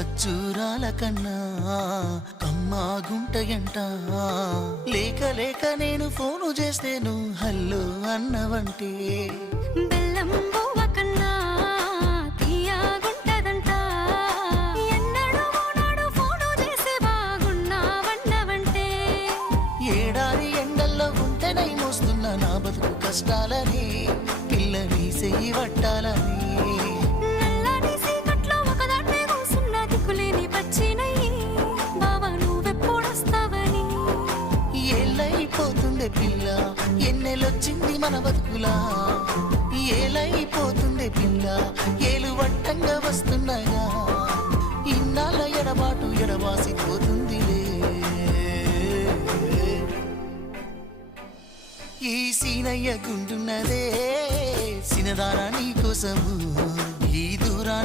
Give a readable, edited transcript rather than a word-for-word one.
ఖర్జూరాల కన్నా కమ్మా గుంటయంట. లేక లేక నేను ఫోను చేస్తేను హల్లో అన్నవంటే బెల్లం బువ్వ కన్నా తీయగుంటదంట. ఎన్నడూ నాడు ఫోను చేసి బాగున్నావన్నవంటే ఏడాది ఎండల్లో ఉంటేనై మోస్తున్న నా బతుకు కష్టాలని పిల్లని చెయ్యి పట్టాలని. నల్లని సీకట్లో ఒకదాన్నే కూసున్న దిక్కులేని పచ్చినయ్యి బావా నువ్వెప్పుడొస్తావని. ఏళ్ళైపోతుండే పిల్ల ఎన్నెలొచ్చింది మన బతుకులా. ఏలైపోతుండే పిల్ల ఏలు వట్టంగా వస్తున్నాయా. ఇన్నాళ్ళ ఎడబాటు ఎడవాసిపోతుందిలే. ఈ సీనయ్య గుండున్నదే సినదారా నీ కోసము. ఈ దూరాన్ని